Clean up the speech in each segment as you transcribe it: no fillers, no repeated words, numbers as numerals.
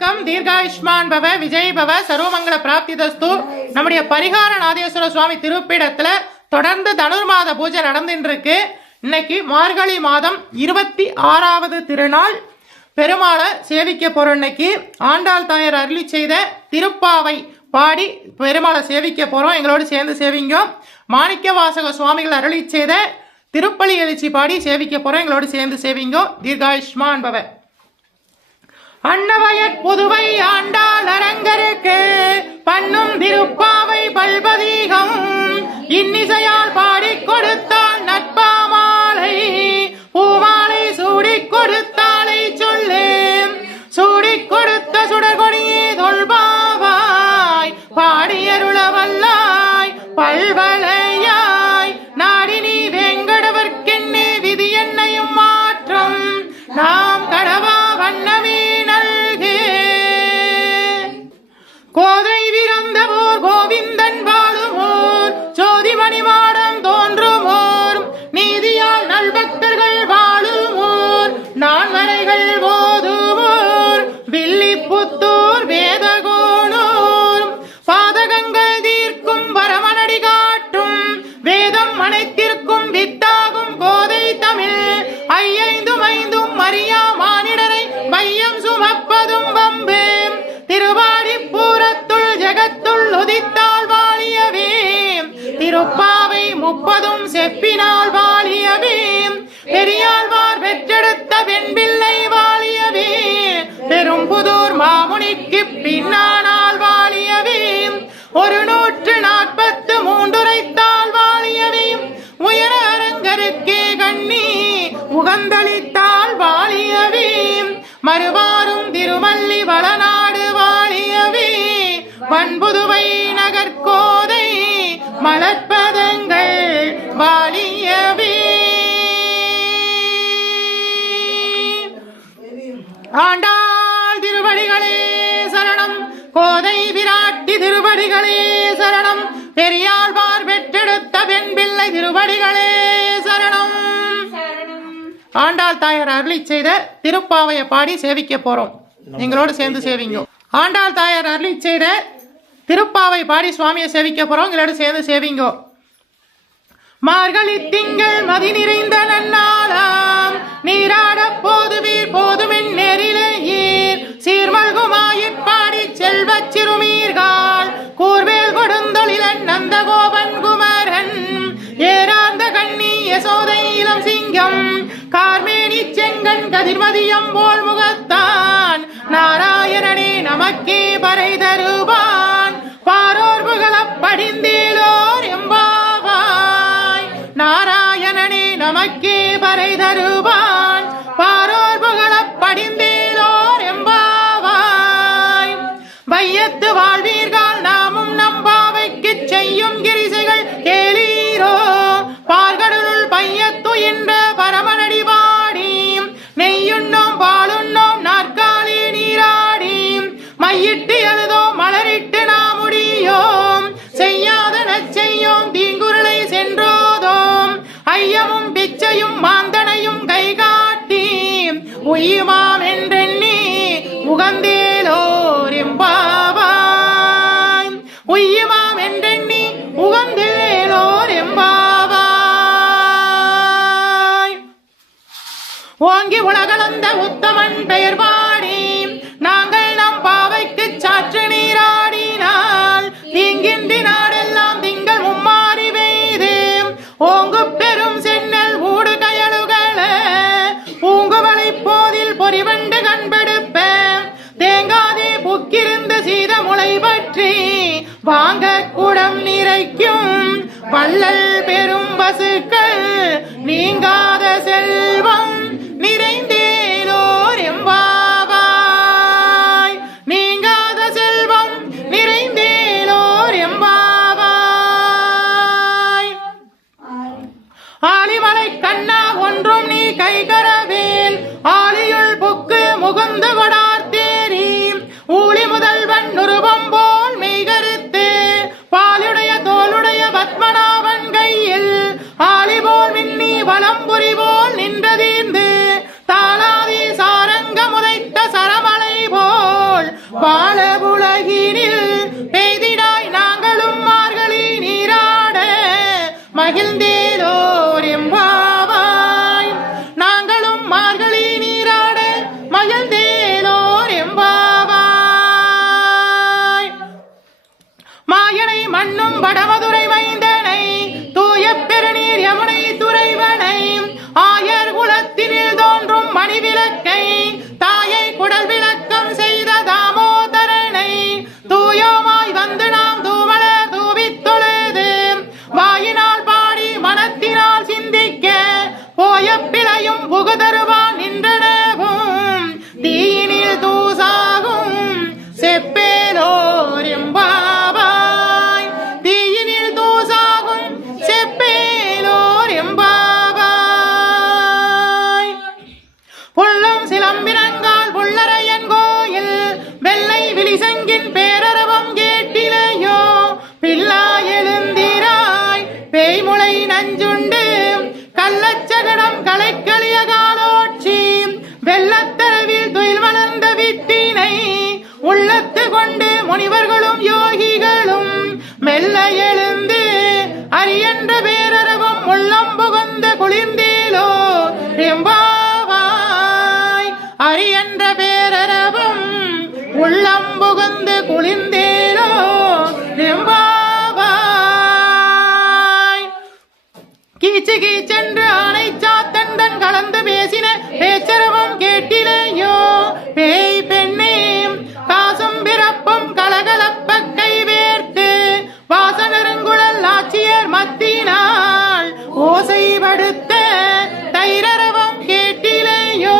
தீர்காயுஷ்மான் பவ விஜய் பவ சர்வமங்கல பிராப்தி தஸ்து. நம்முடைய பரிகார நாதேஸ்வர சுவாமி திருப்பீடத்துல தொடர்ந்து தனுர்மாத பூஜை நடந்துட்டு இருக்கு. இன்னைக்கு மார்கழி மாதம் 26வது திருநாள். பெருமாளை சேவிக்க போற இன்னைக்கு ஆண்டாள் தாயார் அருளி செய்த திருப்பாவை பாடி பெருமாளை சேவிக்க போறோம். எங்களோடு சேர்ந்து சேவிங்க. மாணிக்க வாசக சுவாமிகள் அருளி செய்த திருப்பலி எழுச்சி பாடி சேவிக்க போறோம். எங்களோடு சேர்ந்து சேவிங்க. தீர்காயுஷ்மான் பவ. அன்னவயற் புதுவை ஆண்டாள் அரங்கருக்கு பண்ணும் திருப்பாவை பல்பதீகம் இன்னிசையால் பாடி கொடுத்தாள் நட்பாமாலை பூமாலை சூடி கொடுத்தாளை சொல்லு சூடி கொடுத்த சுடர்கொடியே தொல்பாவாய் பாடியருளவல்லாய் பல்வளையாய் நாடினி வெங்கடவர்க்கென்னே விதி என்னையும் மாற்றம் நாம் கடவா வண்ணமே நல்கே. கோதை விரந்தவோர் கோவிந்தன் வாழுமோர் ஜோதிமணி மாடம் தோன்றுமோர் நீதியால் நல்பக்தர்கள் வாழுமோர் நான்மறைகள் ஓதுமோர் வில்லிபுத்தூர் வேதகோணூர் பாதகங்கள் தீர்க்கும் வரமனடி காட்டும் வேதம் அனைத்திற்கும் வித்தாகும் கோதை தமிழ் ஐந்தும் மரியா மானிடரை மையம் சுமப்பதும் வம்பு திருவாடிப்பூரத்துள் ஜெகத்துள் உதித்தால் வாழியவே திருப்பாவை 30 செப்பினால் வாழியவே பெரியாழ்வார் பெற்றெடுத்த வெண்பிள்ளை வாழியவே பெரும்புதூர் மாமுனிக்கு பின்னானால் வாழியவே 143 உரைத்தால் வாழியவே உயர அரங்கருக்கே கண்ணி உகந்தளித்தால் வாழியவே மறுவாரும் திருமல்லி வளநாடு வாழியவே வன்புதுவை நகர்கோதை மலர்பதங்கள் வாழியவே. ஆண்டாள் திருவடிகளே சரணம். கோதை விராட்டி திருவடிகளே சரணம். பெரியாழ்வார் பெற்றெடுத்த வெண்பிள்ளை திருவடிகளே சரணம். ஆண்டாள் தாயார் அருளி செய்த திருப்பாவையை பாடி சேவிக்க போறோம். எங்களோடு சேர்ந்து சேவிங்க. ஆண்டாள் தாயார் அருளி செய்த திருப்பாவை பாடி சுவாமியை சேவிக்க போறோம். எங்களோடு சேர்ந்து சேவிங்க. மார்கழி திங்கள் மதி நிறைந்த நன்னாளாம் நீராட போதுவீர் போதுமென் நெறிலேயீர் சீர்மல்குமாயிற் பாடி செல்வச் சிறுமீர்கள் கூர்வேல் கொடுந்தொழிலன் நந்தகோபன் குமரன் ஏராந்த கண்ணி யசோதை இளம் சிங்கம் கார்மேனி செங்கன் கதிர்மதியம் போல் முகத்தான் நாராயணனே நமக்கே பறை தருவான் பாரோர் புகழப் படிந்தேலோர் எம்பாவாய் நாராயணனே நமக்கே பறை தருவான் பாரோர் புகழப் படிந்தேலோர் எம்பாவாய். வையத்து வாழ்வீர்கள் நாமும் நம்பாவைக்கு செய்யும் கிரிசைகள் கேளீரோ பார்கடலுள் பையத்து என்ற பரமனடி வாடி நெய்யுண்ணோம் பாலுண்ணோம் நாற்காலி நீராடி மையிட்டு எழுதோம் மலரிட்டு நாம் முடியோம் செய்யாத நச்செய்யோம் தீங்குருளை சென்றோதோம் ஐயமும் பிச்சையும் மாந்தனையும் கை காட்டி உய்யுமாம் என்றெண்ணி உகந்தேலோர் எம்பாவாய் உய்யுமாம் என்றெண்ணி உகந்தேலோர் எம்பாவாய். ஓங்கி உலகளந்த உத்தமன் பெயர் பாடி நாங்கள் நம் பாவைக்கு சாற்று நீராடினால் தீங்கின்றி நாடெல்லாம் திங்கள் மும்மாறி பெய்து ஓங்கு பெரும் சென்னல் ஊடு கயலுகள பூங்குவளை போதில் பொறிவண்டு கண்பெடுப்ப தேங்காதே புக்கிருந்து சீத முளை பற்றி வாங்க குடம் நிறைக்கும் வள்ளல் பெரும் பசுக்கள் நீங்காத செல்வம் நிறைந்தேலோர் எம்பாவாய் நீங்காத செல்வம் நிறைந்தேலோர் எம்பாவாய். ஆலிமலை கண்ணா ஒன்றும் நீ கைகரவேல் ஆலியுள் புக்கு முகுந்து கொடார் தேரி ஊழி முதல்வன் உருவம் போல் மெய்கருத்து பாலுடைய தோளுடைய பத்மநாபன் கையில் ஆலி போல் மின்னி வலம்புரி போல் நின்ற வாழவுலகினில் பெய்திடாய் நாங்களும் மார்கழி நீராட மகிழ்ந்தேலோர் எம்பாவாய். நாங்களும் மார்கழி நீராட மகிழ்ந்தேலோர் எம்பாவாய். மாயனை மண்ணும் வடமதுரை மைந்தனை தூய பெருநீர் யமுனை துறைவனை ஆயர் குலத்தினில் தோன்றும் மணிவிளக்கை தாயை குடல் விளக்கம் செய்த தாமோதரனை தூயோமாய் வந்து நாம் தூவள தூவித் தொழுது வாயினால் பாடி மனத்தினால் சிந்திக்க போய பிழையும் புகுதருவான் நின்றனவும் தீயினில் தூசாகும் செப்பேலோர் எம்பாவாய். தீயினில் தூசாகும் செப்பேலோர் எம்பாவாய். புள்ளும் சிலம்பினங்கால் புள்ளரையன் கோயில் வெள்ளை விழிசங்கின் பேரரவம் கேட்டிலையோ பிள்ளா எழுந்திராய் பேய்முளை நஞ்சுண்டு கள்ளச்சகடம் கலைக்களிய காலோட்சி வெள்ளத்தரவில் துயில் வளர்ந்த வித்தினை உள்ளத்து கொண்டு முனிவர்களும் யோகிகளும் மெல்ல எழுந்து அரியன்ற பேரரவம் உள்ளம் புகுந்த குளிர்ந்தேலோ எம்பாவாய். அரியன்ற பேரரவம் உள்ளம் புகுந்து குளிர்ந்தேலோ எம்பாவாய். கீச்சு கீச்சென்று ஆனை சாத்தன் கலந்து பேசின பேச்சரவம் கேட்டிலையோ பேய் பெண்ணே காசும் பிறப்பும் கலகலப்ப கை வேர்த்து வாசனருங்குழல் ஆட்சியர் மத்தினால் ஓசைப்படுத்த தைரரவம் கேட்டிலையோ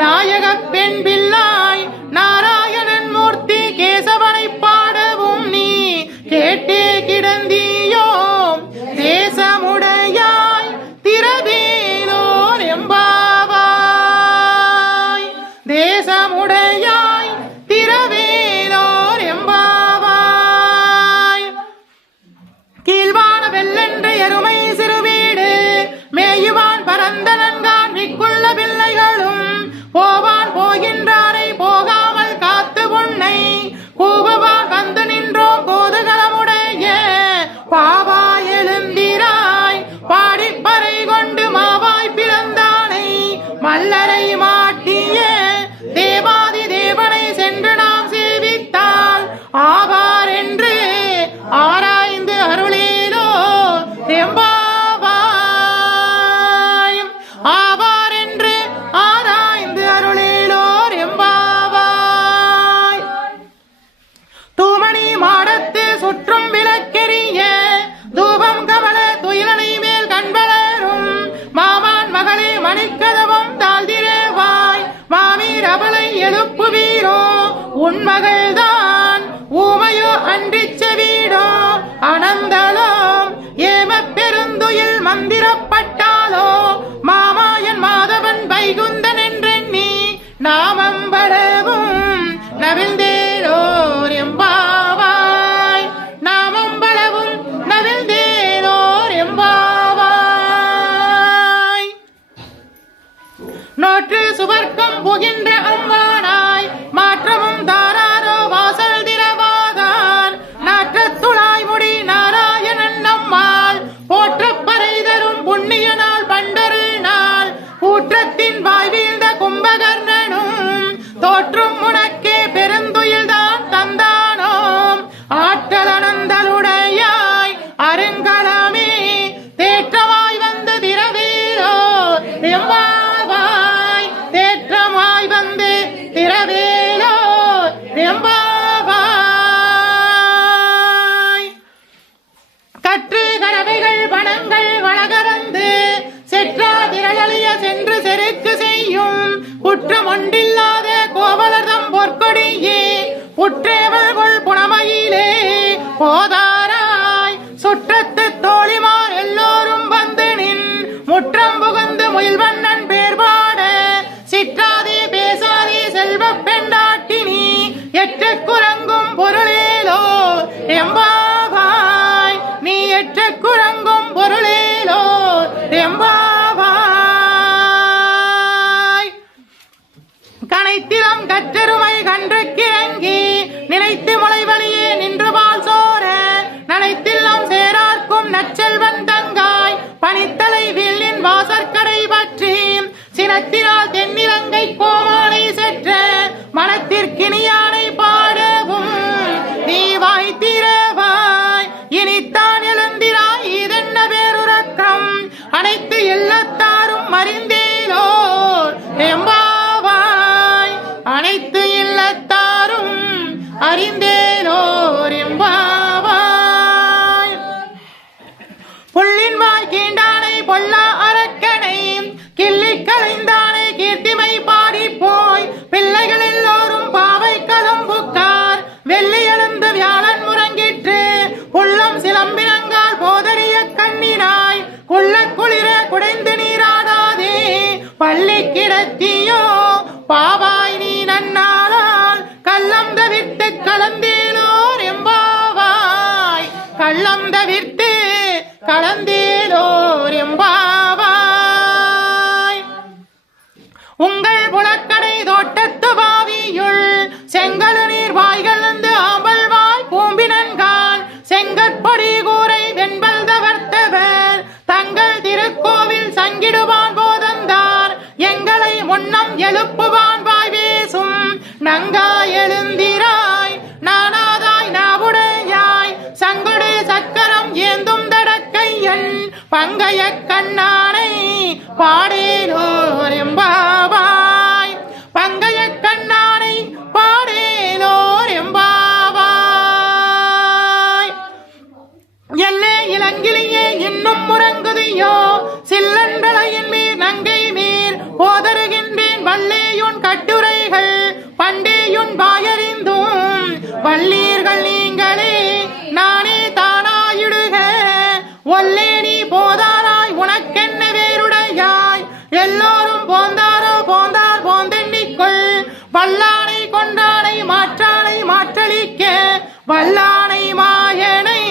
நாயக பெண் பிள்ளாய் நாராயணன் மூர்த்தி கேசவனை பாடவும் நீ கேட்டே கிடந்தியோ தேசமுடையாய் திரவேலோர் எம்பாவாய். தேசமுடையாய் திரவேலோர் எம்பாவாய். கீழ்வான வெள்ளென்று எருமை சிறுவீடு மேயுவான் பரந்த நன்கான் மிக்குள்ள பிள்ளைகளும் போவான் போகின்றாரை போகாமல் காத்து உன்னை கூவுவான் வந்து நின்றோம் கோதுகளமுடைய பாவா எழுந்திராய் பாடிப்பறை கொண்டு மாவாய் பிறந்தானை மல்லரை மாட்டிய தேவாதி தேவனை சென்று நாம் சேவித்தால் ஆவார் என்று ஆராய்ந்து அருளேலோ எம்பாவாய். ஆவார் என்று ஆராய்ந்து அருளேலோர் எம்பாவாய். தூமணி மாடத்து சுற்றும் விளக்கெரிய தூபம் கமல துயிலனை மேல் கண்வளரும் மாமான் மகளே மணிக்கதவம் தாழ்திரவாய் மாமீர் அவளை எழுப்புவீரோ உன் மகள்தான் ஊமையோ அன்றிச்ச வீடோ அனந்தலோம் ஏம பெருந்துயில் மந்திரப்பட்டாலோ மாமாயன் மாதவன் வைகுந்தன் என்றெண்ணி நாமம்பளவும் நவிழ்ந்தேலோர் எம்பாவாய். நாமம்பளவும் நவிழ்ந்தேலோர் எம்பாவாய். நோற்று சுவர்க்கம் புகின்ற அம்பானாய் மாற்றமும் தாராரோ வாசல் திரவாதார் நாற்றத்துளாய் முடி நாராயணன் நம்மால் போற்றப் பறை தரும் புண்ணிய நாள் பண்டொரு நாள் கூற்றத்தின் வாய் வீழ்ந்த கும்பகர்ணனும் தோற்றும் உனக்கே பெருந்துயில்தான் தந்தானோம் ஆற்றல் அனந்தலுடையாய் அருங்கலமே தேற்றமாய் வந்து திரவேலோ எம்பாவாய். தேற்றமாய் வந்து திரவேலோ எம்பாவாய். கற்று கரவைகள் பணங்கள் வளகரந்து செற்றா திரளிய சென்று செருக்கு செய்யும் குற்றம் ஒன்றில்லாத கோவலர்தம் பொற்கொடியே புற்றேவல்கொள் புனமையிலே போதாராய் சுற்றத்து தோழிமார் எல்லோரும் வந்து நின் முற்றம் புகுந்து முயல்வண்ணன் பேர்பாட சிற்றாதே பேசாதே செல்வ பெண்டாட்டினி எற்ற குரங்கும் பொருளேலோ எம்பாவாய். நீ எற்ற குரங்கும் பொருளேலோ எம்பாவாய். கனைத்திலம் கற்றருமை கன்று கிறங்கி கள்ளம் தவிர்த்து கலந்தேலோர் எம்பாவாய். உங்கள் புலக்கடை தோட்டத்து பாவியுள் செங்கழு நீர் வாய்கலந்து ஆம்பல்வாய் பூம்பினன்கான் செங்கற்பொடி கூரை வெண்பல் தவர்த்தவர் தங்கள் திருக்கோவில் சங்கிடுவான் போதந்தார் எங்களை முன்னம் எழுப்புவான் வாய் பேசும் நங்காய் எழுந்திராய் நானாதாய் நாவுடையாய் சங்குடு சக்கரம் ஏந்தும் தடக்கையன் பங்கைய கண்ணானை பாடேலோர் எம்பாவாய். பங்கைய கண்ணானை பாடேலோர் எம்பாவாய். எல்லே இளங்கிளியே இன்னும் முறங்குதியோ சில்லண்டளையின் மீர் நங்கை மீர் போதருகின்றேன் வல்லேயுன் கட்டுரைகள் பண்டேயுன் வாயறிந்தும் வல்லீர்கள் நீங்களே நானே தானாயிடுக ஒல்லே நீ போதாராய் உனக்கென்ன வேறுடையாய் எல்லோரும் போந்தாரோ போந்தார் போந்தெண்ணிக்கொள் வல்லானை கொண்டானை மாற்றானை மாற்றளிக்க வல்லானை மாயனை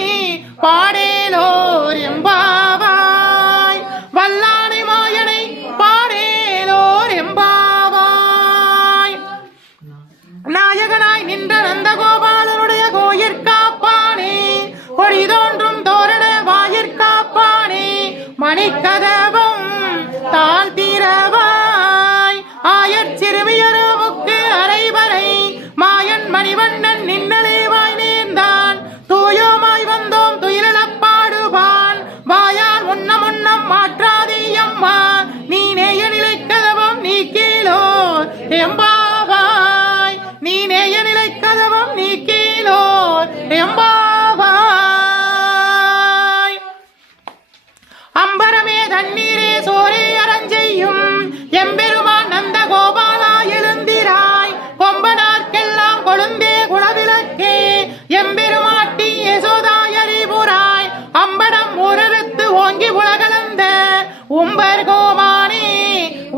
பாடேலோர் எம்பாவாய். வல்லானை மாயனை பாடேலோர் எம்பாவாய். நாயகனாய் நின்ற நந்தகோபாலனுடைய கோயிற்காப்பானே கொடி தோன்றும் தோரண வாயிற்காப்பானே மணிக்கதவம் தாழ்த்திரவாய் ஆயற் சிறுமியரவுக்கு அரைவரை மாயன் மணிவண்ணன் நின்னலேவாய் நேர்ந்தான் தூயோமாய் வந்தோம் துயிலப்பாடுவான் வாயால் முன்னம் முன்னம் மாற்றாதீயம்மா நீ நேய நிலைக்கதவம் நீ கீழோர் எம்பாவாய். நீ நேய நிலைக்கதவம் நீ கீழோர் எம்பாவாய். அம்பரமே தண்ணீரே சோரே அரஞ்செய்யும் எம்பெருமான் நந்த கோபாலா எழுந்திராய் கொம்பனார்க்கெல்லாம் கொழுந்தே குளவிளக்கே எம்பெருமாட்டி யசோதாயரிபுராய் அம்படம் உரறுத்து ஓங்கி உலகளந்த உம்பர் கோமானே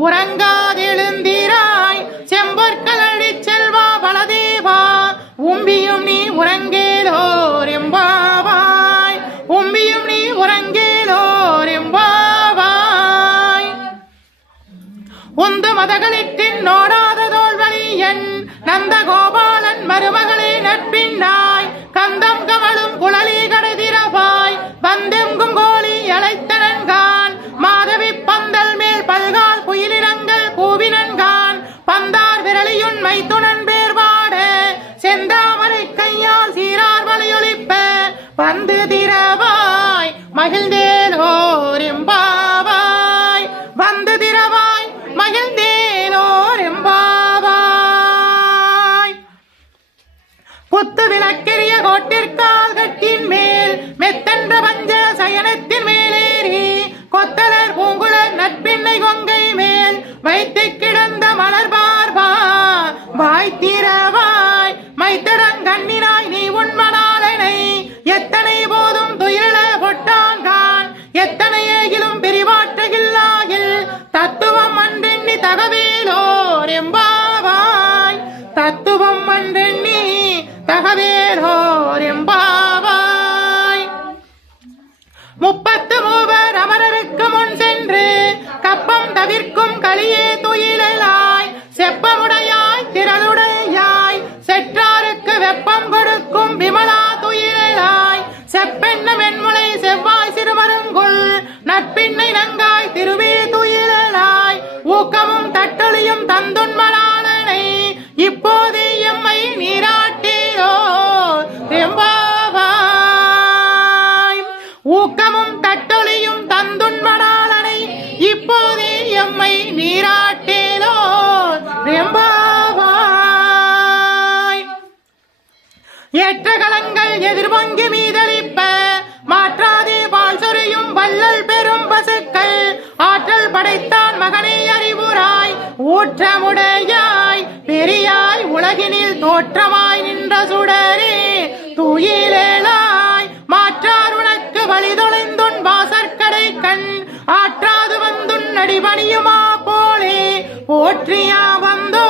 உறங்காதெழுந்திராய் செம்பொற்களடி செல்வா பலதேவா உம்பியும் நீ உறங்கேலோர் எம்பாவாய். உம்பியும் நீ உறங்கேலோர் எம்பாவாய். உந்து மதகளிட்டின் நோடாத தோல்வழியன் நந்த கோபாலன் மருமகளே நட்பின்னாய் கந்தம் கமலும் குழலி கடைதிரவாய் வந்தெங்கும் கோழி அழைத்தனன்கான் மாதவி பந்தல் மேல் பல்கால் குயிலினங்கள் கூவினன்கான் பந்தார் விரலியுன் மைத்துணன் பேர்வாட செந்தாமரை கையால் சீரார் வலையொலிப்ப வந்து திரவாய் மகிழ்ந்தேலோர் எம்பாவாய். வந்து திரவாய் மகிழ்ந்தேலோர் எம்பாவாய். புத்து விளக்கெரிய கோட்டிற்கால் கட்டின் மேல் மெத்தென்ற பஞ்ச சயனத்தின் மேலேறி கொத்தலர் பூங்குழல் நட்பின்னை கொங்கை மேல் வைத்து கிடந்த மலர் பார்வா வாய்த்திரவாய் மைத்தடங்கண்ணினாய் நீ உண்மனாலனை எத்தனை போதும் துயில பொட்டான்கான் எத்தனை ஏகிலும் பிரிவாற்றகில்லாயில் தத்துவம் அன்றெண்ணி தகவேலோர் எம்பாவாய். தத்துவம் அன்றெண்ணி தகவேலோர் எம்பாவாய். 33 அமரருக்கு முன் சென்று கப்பம் தவிர்க்கும் களியே துயிலாய் செப்பமுடையாய் திரளுடையாய் செற்றாருக்கு வெப்பம் கொடுக்கும் விமலா துயிலாய் செப்பென்ன வெண்முளை செவ்வாய் சிறுமருங்குள் நட்பின்னை நங்காய் திருவே துயிலாய் ஊக்கமும் தட்டொழியும் தந்துண்மலாளனை இப்போதே எம்மை நீராட்டியோ எம்பாவாய். ஊக்கமும் தட்டொழியும் தந்துண்மலாளனை இப்போதே எம்மை நீராட்டிலோ எம்பாவாய். ஏற்ற கலங்கள் எதிர்பொங்கி மீதளிப்ப மாற்றாதே பால் சொரியும் வள்ளல் பெரும் பசுக்கள் ஆற்றல் படைத்தான் மகனே அறிவுராய் ஊற்றமுடையாய் பெரியாய் உலகினில் தோற்றமாய் நின்ற சுடரே துயிலாய் மாற்றார் உனக்கு வழிதொலைந்துன் வாசற்கடை கண் ஆற்றாது வந்துன் அடிபணியுமா போலே போற்றியா வந்தோ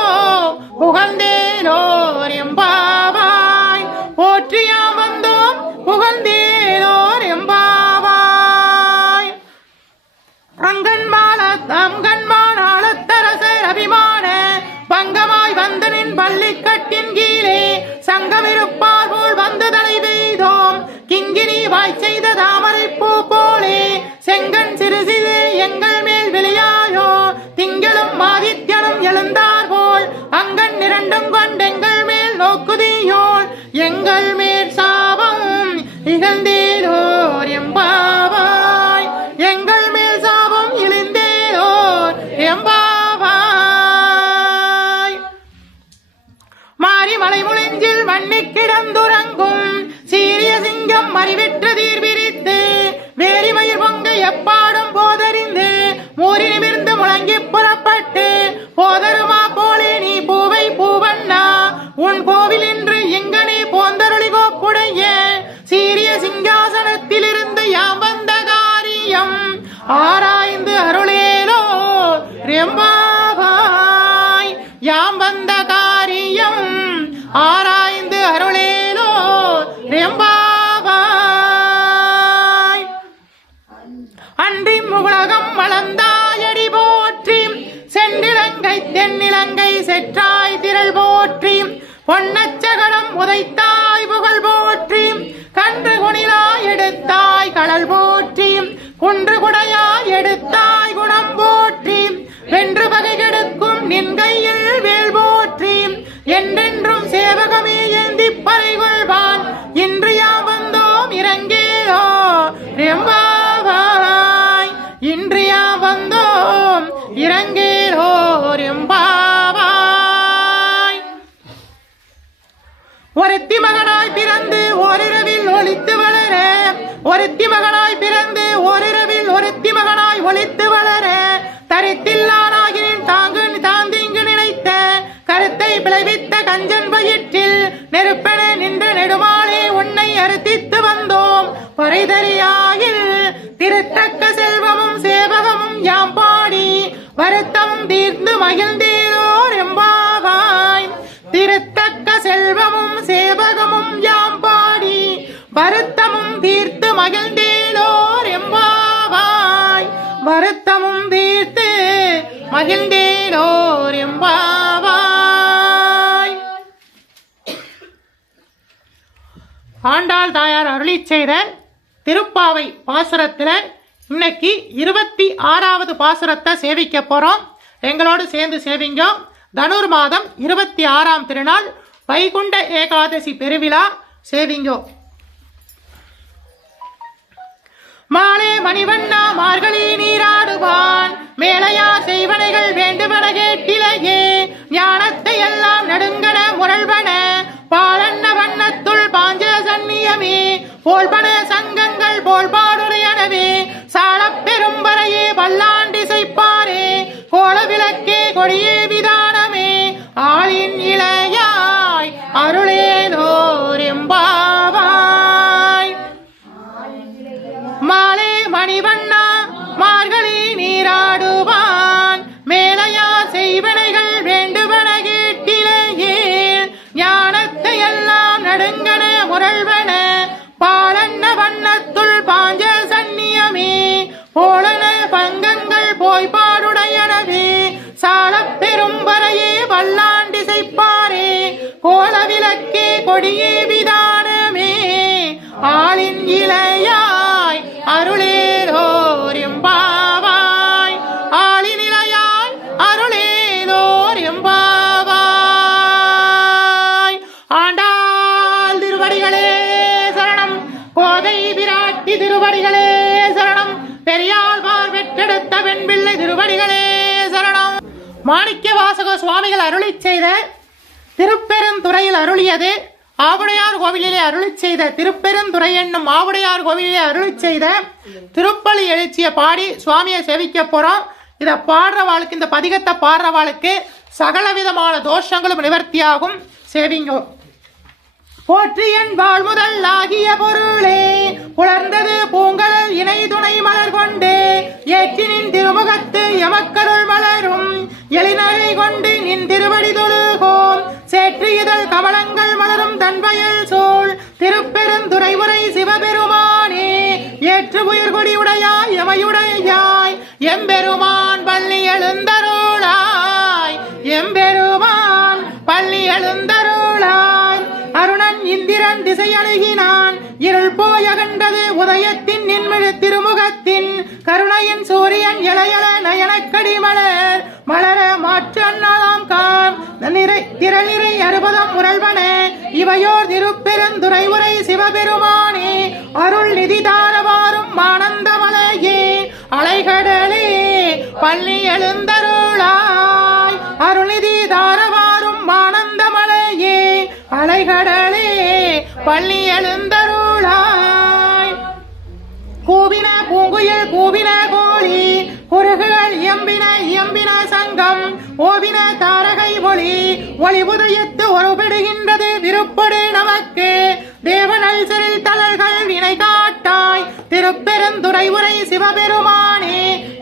புகழ்ந்தேலோர் எம்பாவாய். போற்றியா வந்தோம் புகழ்ந்தேலோ அங்கம் இருப்பார் போல் வந்து தலை பெய்தோம் கிங்கினி வாய் செய்த தாமரை பூ போலே செங்கன் சிறு சிறு எங்கள் மேல் விளையாயோ திங்களும் ஆதித்யனும் எழுந்தார் போல் அங்கன் இரண்டும் கொண்டெங்கள் மேல் நோக்குதியோன் எங்கள் மேல் சாபம் இகழ்ந்தேலோர் எம்பாவாய் எங்கள் மேல் சாபம் இழிந்தேலோர் எம்பாவாய் மாறி மலை முழிஞ்சில் மண்ணி கிடந்துறங்கும் சீரிய சிங்கம் மறிவிற்று தீர் விரித்து வேரிமயிர் பொங்க எப்பாடும் போதறிந்து மூறி நிமிர்ந்து முழங்கி புறப்பட்டு போதருமா போலே நீ பூவை பூவண்ணா உன் கோவில் என்று எங்கனே போந்தருளி கோப்புடைய சீரிய சிங்காசனத்தில் இருந்து யாம் வந்த காரியம் ஆராய்ந்து அருளேலோ ரெம்பாவாய் யாம் வந்த காரியம் ஆராய்ந்து அருளேலோ ரெம்பாவாய் அன்றி உலகம் வளர்ந்தாயடி போற்றி சென்றிலங்கை தென்னிலங்கை செற்றாய் திரள் போற்றி பொன்னச்சகடம் உதைத்தாய் புகழ் போற்றி கன்று குணிலாய் எடுத்தாய் கடல் போற்றி குன்று குடையாய் எடுத்தாய் குணம் போற்றி வென்று பகை கெடுக்கும் நின் கையில் வேல் போற்றி என்றென்றும் சேவகமே ஏந்தி பறைகொள்வான் இன்று யாம் வந்தோம் இறங்கேயோ ரெம்பாவாய் இன்று யாம் வந்தோம் இறங்கேயோ ரெம்பாவாய் ஒருத்தி மகனாய் பிறந்து ஓரிரவில் ஒளித்து வளர ஒருத்தி மகனாய் பிறந்து ஓரிரவில் ஒருத்தி மகனாய் ஒளித்து வளர தரித்தில்லானாகினின் தாந்திங்கு நினைத்த கருத்தை விளைவித்த கஞ்சன் வயிற்றில் நெருப்பென நின்ற நெடுமாலே உன்னை அறுத்தித்து வந்தோம் பறைதறியாயில் திருத்தக்க செல்வமும் சேவகமும் யாம் பாடி வருத்தமும் தீர்ந்து மகிழ்ந்தேரோர் எம்பாவாய் திருத்தக்க செல்வமும் சேவகமும் யாம் பாடி வருத்தமும் தீர்த்து மகிழ்ந்தேலோர் எம்பாவாய் வருத்தமும் தீர்த்து மகிழ்ந்தேலோர் எம்பாவாய் ஆண்டாள் தாயார் அருளி செய்த திருப்பாவை பாசுரத்துல இன்னைக்கு 26வது பாசுரத்தை சேவிக்க போறோம். எங்களோடு சேர்ந்து சேவிங்க. தனுர் மாதம் 26ஆம் திருநாள் வைகுண்ட ஏகாதசி பெருவிழா சேவிங்கோ. மாலே மணிவண்ணா மார்கழி நீராடுவான் மேலையார் செய்வனைகள் வேண்டுமென கேட்டிலையே ஞானத்தை எல்லாம் நடுங்கன முரள்வன பாலன்ன வண்ணத்துள் பாஞ்ச சன்னியமே போல்பன சங்கங்கள் போல்பாடுடையனவே சாலப் பெரும்பறையே வல்லாண்டிசைப்பாரே கோல விளக்கே கொடியே விதானமே ஆளின் இளையாய் அருளேலோர் எம்பாவாய். மாலே மணிவண்ணா மார்கழி நீராடுவான் மேலையா செய்வனைகள் வேண்டுவன கேட்டிலேயே ஞானத்தை எல்லாம் நடுங்கன முரள்வன பாலன்ன வண்ணத்துள் பாஞ்ச சன்னியமே போலன பங்கங்கள் போய்பாடுடையனவே சாலப் பெரும்பறையே வல்லாண்டிசைப்பாரே கோல விளக்கே கொடியே விதானமே ஆளின் இளையாய் அருளேலோர் எம்பாவாய் ஆளின் இளையாய் அருளேலோர் எம்பாவாய். ஆண்டாள் திருவடிகளே சரணம். கோதை பிராட்டி திருவடிகளே சரணம். பெரியாழ்வார் பெற்றெடுத்த வெண்பிள்ளை திருவடிகளே சரணம். மாணிக்க வாசக சுவாமிகள் அருளி செய்த திருப்பெருந்துறையில் அருளியது ஆவுடையார் கோவிலிலே அருளி செய்த திருப்பெருந்துறை என்னும் ஆவுடையார் கோவிலிலே அருளி செய்த திருப்பலி எழுச்சியை பாடி சுவாமியை சேவிக்க போறோம். இதை பாடுறவாளுக்கு, இந்த பதிகத்தை பாடுறவாளுக்கு சகல விதமான தோஷங்களும் நிவர்த்தியாகும். சேவிங்கோ. போற்றியன் வாழ் முதல் ஆகிய பொருளே புலர்ந்தது பூங்கடல் இணை துணை மலர் கொண்டு ஏற்றினின் திருமுகத்து எமக்கருள் மலரும் எளிநகை கொண்டு நின் திருவடி தொழுகோம் சேற்று இதழ் கமலங்கள் மலரும் தன்வயல் சோழ் திருப்பெருந்துறை உரை சிவபெருமானே ஏற்று உயிர்கொடி உடையாய் எமையுடையாய் எம்பெருமான் பள்ளி எழுந்தருளாய் எம்பெருமான் பள்ளி எழுந்தருளாய் அருள் இந்திரன் திசை அணுகினான். இருள் போயகன்றது உதயத்தின் நின்மிழு திருமுகத்தின் கருணையின் சூரியன் இளையள நயனக்கடி மலர் மலர மாற்று அண்ணாளாம் காம் திரளிரை அறுபதம் முரல்வன இவையோர் திருப்பெருந்துறை உரை சிவபெருமானே அருள் நிதி தாரவாரும் ஆனந்த மலையே அலைகடலே பள்ளி எழுந்தருளாய் அருள்நிதி தாரவாரும் ஆனந்த மலையே அலைகடலே பள்ளி எழுந்தருளாய். கூவின பூங்குயில் கூவின கோழி குறுகுகள் இயம்பின சங்கம் ஓவின தாரகை ஒளி ஒளி உதயத்து ஒருபடுகின்றது விருப்படு நமக்கு தேவனல் சிறில் தளர்கள் வினை காட்டாய் திருப்பெருந்துறை உரை சிவபெருமானே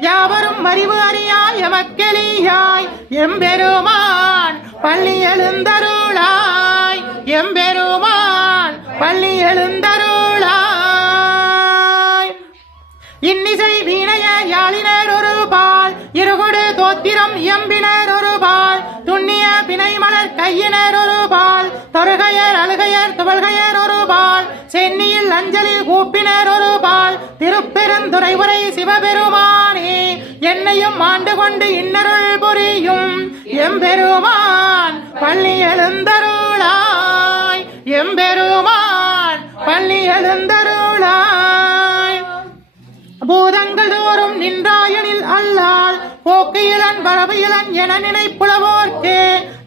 யாவரும் அறிவு அறியாய் எமக்கெளியாய் எம்பெருமான் பள்ளி எழுந்தருளாய் எம்பெருமான் பள்ளி எழுந்தருளாய். இன்னிசை வீணைய யாழினர் ஒரு பால் இருகுடு தோத்திரம் இயம்பினர் ஒரு பால் துண்ணிய பிணை மலர் கையினர் ஒரு பால் தொருகையர் அழுகையர் துவல்கையர் ஒரு பால் சென்னியில் அஞ்சலில் கூப்பினர் ஒரு பால் திருப்பெருந்துறை உரை சிவபெருமானே என்னையும் ஆண்டு கொண்டு இன்னருள் புரியும் எம்பெருமான் பள்ளி எழுந்தருளாய் எம்பெருமான் பள்ளி எழுந்தருளாய். பூதங்கள் தோறும் நின்றாயனில் அல்லால் போக்கு இளன் வரவு இளன் என நினைப்புலவோர்க்கு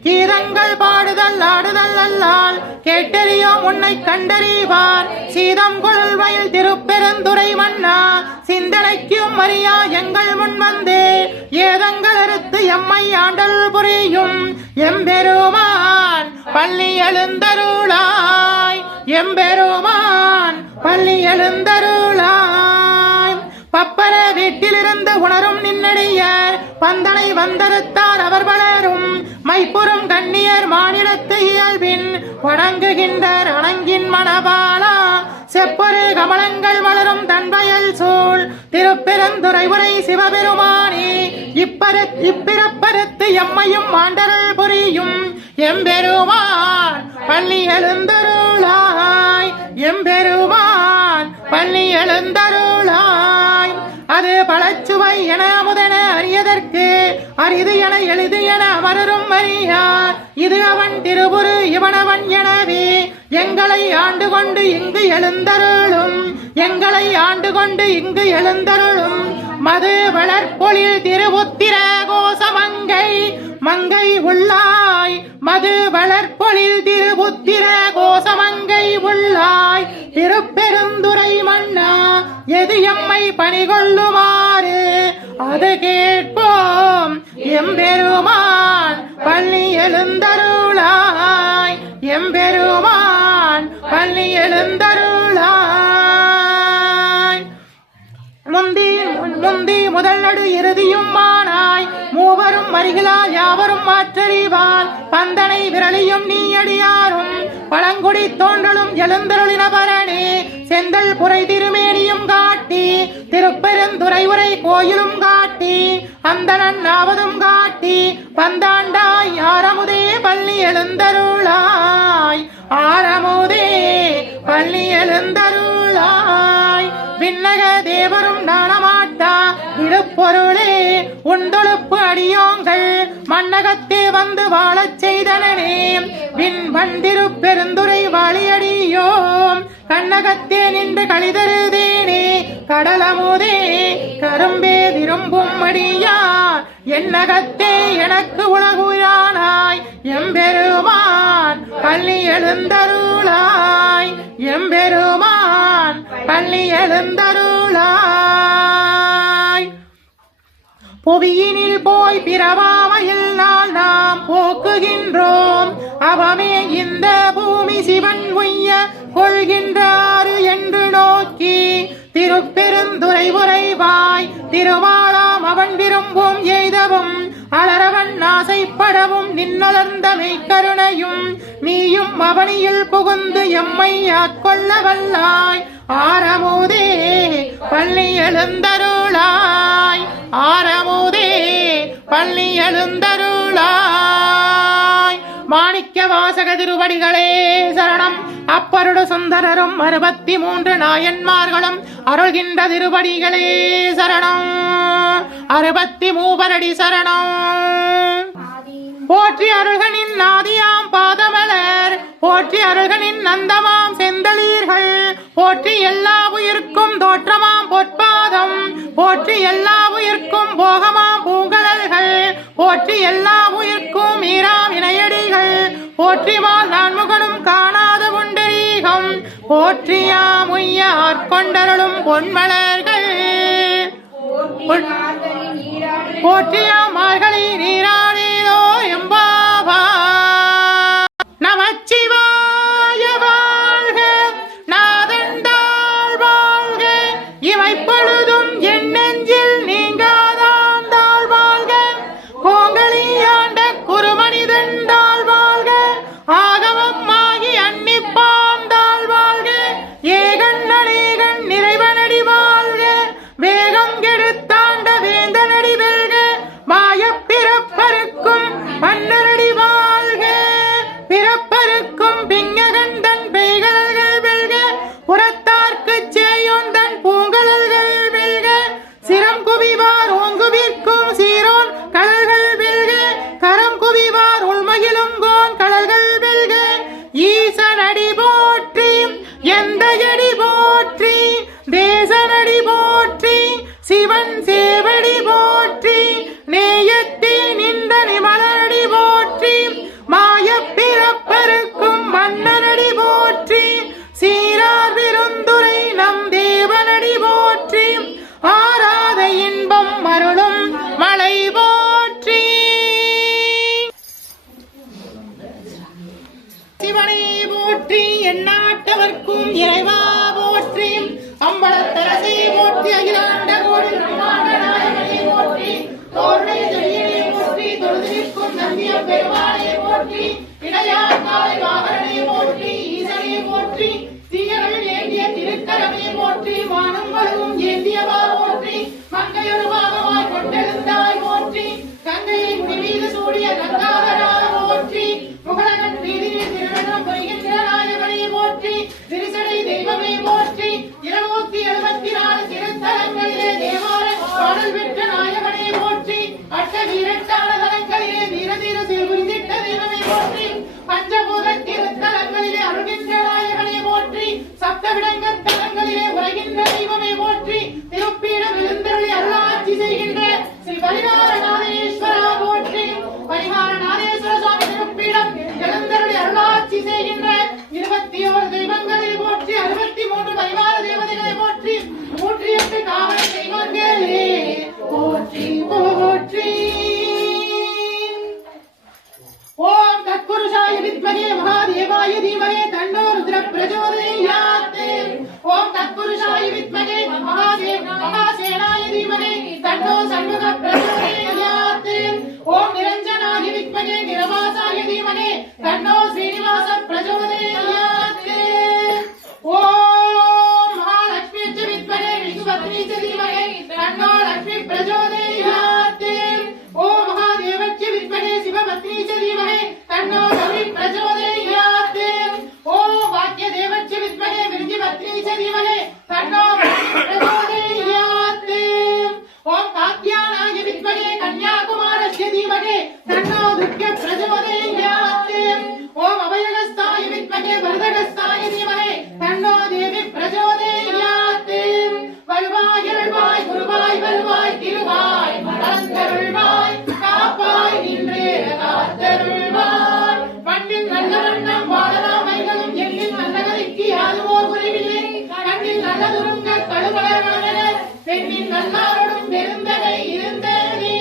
கீதங்கள் பாடுதல் ஆடுதல் அல்லால் கேட்டறியோம் உன்னை கண்டறிவார் சீதம் கொள்வயில் திருப்பெருந்துறை மன்னா சிந்தனைக்கும் மரியா எங்கள் முன் வந்து ஏதங்கள் அறுத்து எம்மை ஆண்டல் புரியும் எம்பெருமான் பள்ளி எழுந்தருளாய் எம்பெருமான் பள்ளி எழுந்தருளாய். பப்பர வீட்டிலிருந்து உணரும் நின்னடியர் பந்தனை வந்தறுத்தார் அவர் வளரும் மைப்புறும் கண்ணியர் மாநிலத்து இயல்பின் வணங்குகின்றர் அணங்கின் மணபாலா செப்பொரு கமலங்கள் வளரும் தன்வயல் சூழ் திருப்பெருந்துறை உரை சிவபெருமானே இப்பிறப்பறுத்து எம்மையும் ஆண்டருள் புரியும் எம்பெருமான் பள்ளி எழுந்தருளாய் எம்பெருமான் பள்ளி எழுந்தருளாய். அது பழச்சுவை என முதன அறியதற்கு அரிது என எளிது என அமரரும் அறியார் இது அவன் திருவுரு இவனவன் எனவே எங்களை ஆண்டு கொண்டு இங்கு எழுந்தருளும் எங்களை ஆண்டு கொண்டு இங்கு எழுந்தருளும் மது வளர்ப்பொழில் திருவுத்திர கோசமங்கை மங்கை உள்ளாய் மது வளர்ப்பொழில் திருவுத்திர கோசமங்கை உள்ளாய் திருப்பெருந்துறை மன்னா எது எம்மை பணிகொள்ளுமாறு அது கேட்போம் எம்பெருமான் பள்ளி எழுந்தருளாய் எம்பெருமான் பள்ளி எழுந்தருளாய். முந்தி முதல் நடு இறுதியும் மானாய் மூவரும் வருகிலா யாவரும் மாற்றறிவான் பந்தனை விரலியும் நீ அடியாரும் பழங்குடி தோன்றலும் எழுந்தருளின பரணே செந்தல் புரை திருமேனியும் காட்டி திருப்பெருந்துறை உரை கோயிலும் காட்டி அந்தணன் ஆவதும் காட்டி பந்தாண்டாய் ஆரமுதே பள்ளி எழுந்தருளாய் ஆரமுதே பள்ளி எழுந்தருளாய். விண்ணக தேவரும் நாணமாட்டா விழுப்பொருளே உண்டொழுப்பு அடியோங்கள் மன்னகத்தே வந்து வாழச் செய்தனே விண் வந்திருப்பெருந்துரை வாழியடியோம் கண்ணகத்தே நின்று கழிதருதேனே கடலமுதே கரும்பே விரும்பும் அடியார் என்னகத்தே எனக்கு உலகுயானாய் எம்பெருமான் பள்ளி எழுந்தருளாய் எம்பெருமான் பள்ளி எழுந்தருளாய். புவியினில் போய் பிறவாமையில் நாம் போக்குகின்றோம் அவமே இந்த பூமி சிவன் உய்ய கொள்கின்றாரு என்று நோக்கி திருப்பெருந்துறை உரைவாய் திருமாலாம் அவன் விரும்பும் எய்தவும் அலரவன் ஆசைப்படவும் நின்னலர்ந்த மெய்க்கருணையும் நீயும் அவனியில் புகுந்து எம்மை ஆட்கொள்ள வல்லாய் ஆரமுதே பள்ளி எழுந்தருளாய் ஆரமுதே பள்ளி எழுந்தருளாய். மாணிக்க வாசக திருவடிகளே சரணம். அப்பருட சுந்தரரும் 63 நாயன்மார்களும் அருள்கின்ற திருவடிகளே சரணம். 63 அடி சரணம். போற்றி அருள்கனின் நாதியாம் பாதமலர், போற்றி அருள்கனின் நந்தமாம் செந்தளீர்கள், போற்றி எல்லா உயிர்க்கும் தோற்றமாம் பொற்பாதம், போற்றி எல்லா உயிர்க்கும் போகமாம் பூங்கடல்கள், போற்றி எல்லா உயிர்க்கும் மீராம் இணையடிகள், போற்றிவாள் நான்முகனும் காணாத புண்டரீகம், போற்றியாம் உய்ய ஆட்கொண்டருளும் பொன்மலர்கள், போற்றியாம் மார்கழி நீராடியோ எம்பாவா. நமச்சிவாய வாழ்க, நாதந்தாள் வாழ்க, இமைப்பொழுதும் என் நெஞ்சில் நீங்காதாண்டாள் வாழ்க, கோங்கலியாண்ட குருமனிதண்டாள் வாழ்க, ஆகமம் ஆகி அன்னிப்பாண்டாள் வாழ்க, ஏகன் அநேகன் நிறைவனடி வாழ்க, வேகம் கெடுத்தாண்ட வேந்தனடி வெல்க, மாயப் பிறப்பருக்கும் மன்னரடி வாழ்க, பிறப்பருக்கும் பிங்ககந்தன் பெய்கடல்கள் வெல்க, புறத்தார்க்குச் சேயோந்தன் பூங்கடல்கள் வெல்க, சிரம் குவிவார் ஓங்குவிற்கும் சீரோன் கடல்கள் வெல்க, கரம் குவிவார் உள்மகிழும் கோன் கடல்கள் வெல்க, ஈசனடி போற்றி எந்தையடி போற்றி, தேசனடி போற்றி, சிவன் சேவடி போற்றி, நேயத்தில் நின்ற நிமலனடி போற்றி, மாயப் பிறப்பருக்கும் மன்னனடி போற்றி, சீரார் விருந்துரை நம் தேவனடி போற்றி, ஆராத இன்பம் அருளும் மலை போற்றி. சிவனே போற்றி, எந்நாட்டவர்க்கும் இறைவா போற்றி, அம்பலத்தரசே போற்றி, அகிலாண்ட கோடி பிரம்மாண்ட நாயகனே போற்றி, தோரணை செடியனே போற்றி, தொழுது நிற்கும் நந்திய பெருமாளே போற்றி, இடையாக்காலை வாகனே போற்றி, ஈசனே போற்றி, தீயர்கள் ஏந்திய திருக்கரமே போற்றி, வானம் வளவும் ஏந்தியவா போற்றி, மங்கையொருவாகமாய் கொண்டெழுந்தாய் போற்றி, கங்கையை முடிமீது சூடிய கங்காதரா போற்றி, முகலகன் வீதியில் திருவண்ணம் பொய்கின்ற நாயகனே போற்றி, திருசடை தெய்வமே போற்றி, 274 திருத்தலங்களிலே தேவார பாடல் பெற்ற நாயகனே போற்றி, அட்ட வீரட்டான தலங்களிலே வீரதீர புரிந்திட்ட தெய்வமே போற்றி, பஞ்சபூத திருத்தலங்களிலே அருள்கின்ற நாயகனே போற்றி, சப்தவிடங்கத் தலங்களிலே உரைகின்ற தெய்வமே போற்றி, திருப்பீடம் எழுந்தருளி அருளாட்சி செய்கின்ற ஸ்ரீ பரிகாரநாதேஸ்வரா போற்றி, பரிகாரநாதேஸ்வர சுவாமி திருப்பீடம் எழுந்தருளி அருளாட்சி செய்கின்ற 21 தெய்வங்களை போற்றி, 63 பரிவார தேவதைகளை போற்றி, 108 காவல் தெய்வங்களே போற்றி போற்றி. ஓம் தத்புருஷாய வித்மகே மகாதேவாய தீமஹி தன்னோ ருத்ர பிரச்சோதயாத். ஓம் தத்புருஷாய வித்மகே மகாசேனாய தீமஹி தன்னோ சண்முக பிரச்சோதயாத். ஓம் நிரஞ்சனாய வித்மகே நிரவாசாய தீமஹி தன்னோ ஸ்ரீனிவாச பிரச்சோதயாத். ஓம் மகாலட்சுமி வித்மகே விஷ்ணுபத்னி தீமஹி தன்னோ லட்சுமி பிரச்சோதயாத். ஓம் மகாதேவச்ய வித்மகே சிவபத்னி தீமஹி தன்னோ கௌரி பிரச்சோதயாத். ஓம் வாக்யதேவச்ய வித்மகே விருஞ்சிபத்னி தீமஹி தன்னோ பிரச்சோதயாத். ஓம் காத்யானாய வித்மகே கன்யாகுமாரஸ்ய தீமஹி தன்னோ துர்க்ய பிரச்சோதயாத். ஓம் அபயகஸ்தாய வித்மகே வரதகஸ்தாய தீமஹி தன்னோ தேவி பிரச்சோதயாத். வருவாய் அருள்வாய் குருவாய் வருவாய் திருவாய் மலர்ந்தருள்வாய் காப்பாய் நின்றே காத்தருள்வாய். மண்ணில் நல்ல வண்ணம் வாழலாமைகளும் எண்ணில் நல்லகரிக்கு யாதுவோர் குறைவில்லை. கண்ணில் நல்ல துருங்க கடுவளர் பெண்ணின் நல்லாரோடும் பெருந்தகை இருந்ததே.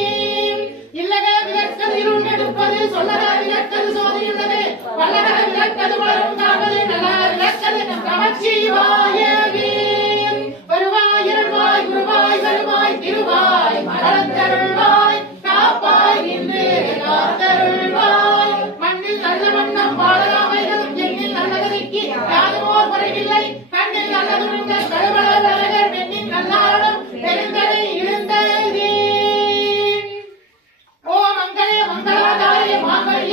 இல்லக விளக்கது இருள் எடுப்பது சொல்லக விளக்கது சோதியுள்ளது வல்லக விளக்கது வளரும் காவது நல்ல விளக்கது நமச்சிவாயவே. வருவாய் அருள்வாய் குருவாய் வருவாய் திருவாய் மலர்ந்தருள்வாய் காப்பாய் நின்று காத்தருள்வாய். மண்ணில் நல்ல வண்ணம் வாழலாமைகளும் எண்ணில் நல்லகரிக்கு யாதுவோர் குறைவில்லை. கண்ணில் நல்ல துருங்க கடுவளர் அழகர் பெண்ணின் நல்லாரோடும் பெருந்தகை இருந்ததே. ஓ மங்களே மங்களாதாரே மாங்கல்ய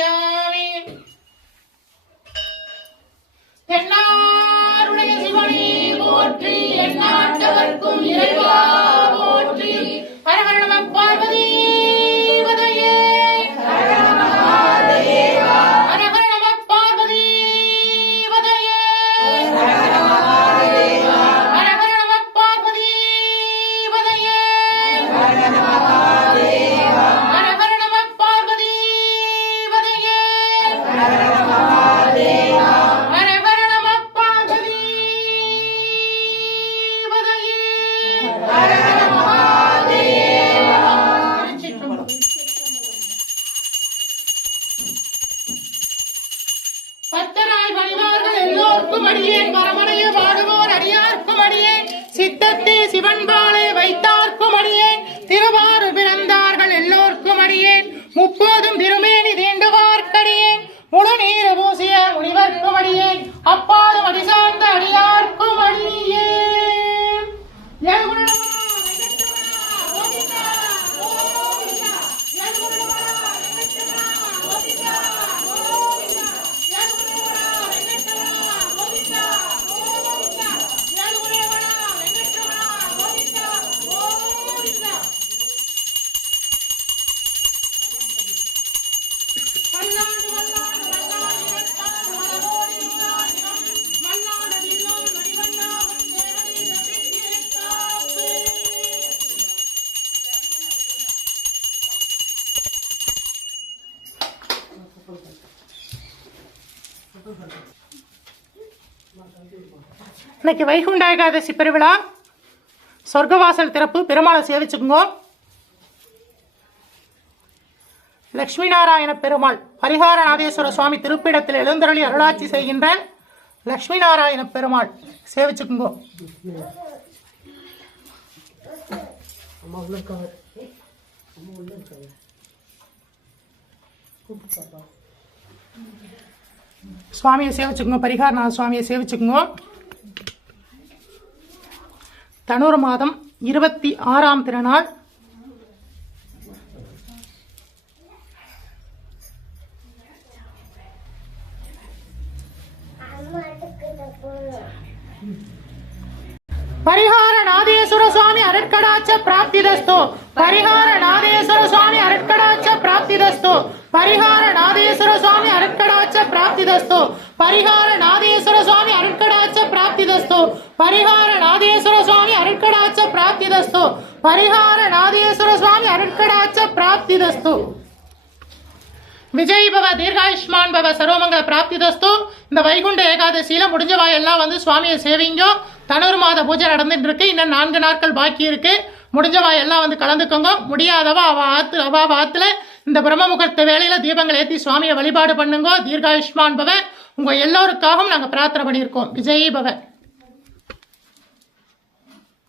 யாவே என்னாருடைய சிவனே போற்றி எந்நாட்டவர்க்கும் இறைவா போற்றி ஹர ஹர நம பார்வதி பதையே ஹர ஹர நம பார்வதி பதையே ஹர ஹர நம பார்வதி பதையே ஹர ஹர நம பார்வதி பதையே பத்தராய் பணிவார்கள் எல்லோருக்கும் அடியேன் பரமனைய வாடுவோர் அடியார்க்கும் அடியேன் சித்தத்தே சிவன்பாலை வைத்தார்க்கும் அடியேன் திருவாறு பிறந்தார்கள் எல்லோருக்கும் அடியேன் முப்போதும் திருமேனி தீண்டுவார்க்கடியேன் முழு நீர் பூசிய முனிவர்க்கும் அடியேன் அப்பாலும் அடி சார்ந்த அடியார்க்கும் அடியேன் இன்னைக்கு வைகுண்ட ஏகாதசி பெருவிழா, சொர்க்கவாசல் திறப்பு. பெருமாளை சேவிச்சுக்குங்க. லட்சுமி நாராயண பெருமாள் பரிகார நாதேஸ்வர சுவாமி திருப்பிடத்தில் எழுந்தருளி அருளாட்சி செய்கின்ற லட்சுமி நாராயண பெருமாள் சேவிச்சுக்குங்க. சுவாமியை சேவிச்சுக்குங்க. பரிகாரநாத சுவாமியை சேவிச்சுக்குங்க. தனுர் மாதம் 26ஆம் திருநாள். பரிகார நாதேஸ்வர சுவாமி அருட்கடாட்ச பிராப்திதஸ்து. பரிகார நாதேஸ்வர சுவாமி அருட்கடாட்ச பிராப்திதஸ்து. பரிகார நாதேஸ்வர சுவாமி அருட்கடாட்ச பிராப்திதஸ்து. பரிகார நாதேஸ்வர சுவாமி அருட்கடாட்ச பிராப்திதஸ்து. பரிகார நாதேஸ்வர சுவாமி அருட்கடாட்ச பிராப்திதஸ்து. பரிகார நாதேஸ்வர சுவாமி அருட்கடாட்ச பிராப்திதஸ்து. விஜய் பவ, தீர்காயுஷ்மான் பவ, சர்வமங்கல பிராப்திதஸ்து. இந்த வைகுண்ட ஏகாதசியில முடிஞ்ச வாயெல்லாம் வந்து சுவாமியை சேவிங்க. தனுர் மாத பூஜை நடந்துட்டு இருக்கு. இன்னும் 4 நாட்கள் பாக்கி இருக்கு. முடிஞ்ச வாயெல்லாம் வந்து கலந்துக்கோங்க. முடியாதவா அவ ஆத்துல இந்த பிரம்ம முகூர்த்த வேலையில தீபங்கள் ஏற்றி சுவாமியை வழிபாடு பண்ணுங்க. தீர்காயுஷ்மான் பவ. உங்க எல்லோருக்காகவும் நாங்கள் பிரார்த்தனை பண்ணியிருக்கோம். விஜய் பவ.